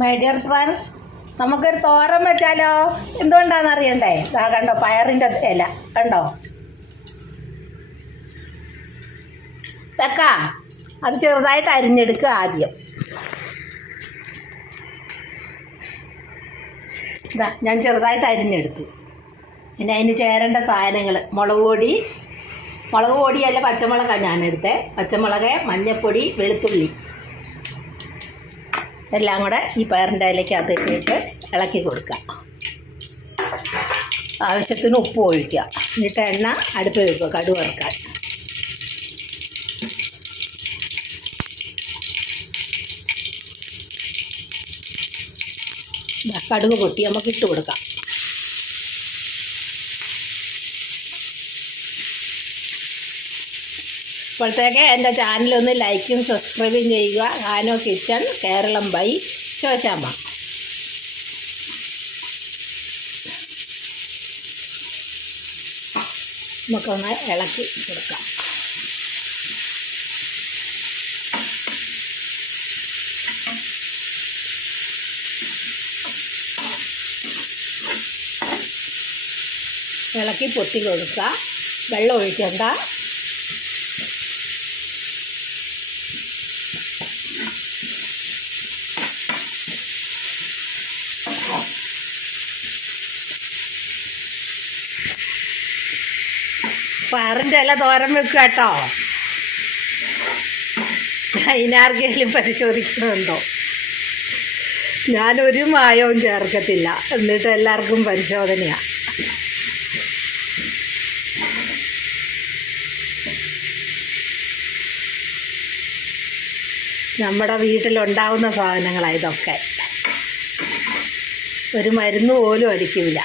My dear friends, നമുക്കൊരു തോരൻ വെച്ചാലോ? എന്തുകൊണ്ടാണെന്ന് അറിയണ്ടേ? ഇതാ കണ്ടോ, പയറിൻ്റെ ഇല കണ്ടോ? വെക്കാ അത് ചെറുതായിട്ട് അരിഞ്ഞെടുക്കുക ആദ്യം. ഇതാ ഞാൻ ചെറുതായിട്ട് അരിഞ്ഞെടുത്തു. പിന്നെ അതിന് ചേരേണ്ട സാധനങ്ങൾ: മുളക് പൊടിയല്ല, പച്ചമുളകാണ് ഞാനെടുത്തത്. പച്ചമുളക്, മഞ്ഞൾപ്പൊടി, വെളുത്തുള്ളി എല്ലാം കൂടെ ഈ പയറിൻ്റെ ഇലയ്ക്കകത്ത് ഇട്ടിട്ട് ഇളക്കി കൊടുക്കുക. ആവശ്യത്തിന് ഉപ്പ് ഒഴിക്കുക. എന്നിട്ട് എണ്ണ അടുപ്പ് വയ്ക്കുക കടുക് വറുക്കാൻ. കടുക് പൊട്ടി നമുക്ക് ഇട്ട് കൊടുക്കാം. ഇപ്പോഴത്തേക്ക് എൻ്റെ ചാനലൊന്ന് ലൈക്കും സബ്സ്ക്രൈബും ചെയ്യുക. ഹാനോ കിച്ചൺ കേരളം ബൈ ശോശാമ്മ. നമുക്കൊന്ന് ഇളക്കി കൊടുക്കാം. ഇളക്കി പൊത്തി കൊടുക്കുക. വെള്ളം ഒഴിക്കണ്ട. പയറിൻ്റെ ഇല തോരൻ വെക്കുക കേട്ടോ. അതിനാർക്കെങ്കിലും പരിശോധിക്കണമുണ്ടോ? ഞാനൊരു മായവും ചേർക്കത്തില്ല. എന്നിട്ട് എല്ലാവർക്കും പരിശോധനയാണ്. നമ്മുടെ വീട്ടിലുണ്ടാവുന്ന സാധനങ്ങളാണ് ഇതൊക്കെ. ഒരു മരുന്ന് പോലും അടിക്കില്ല.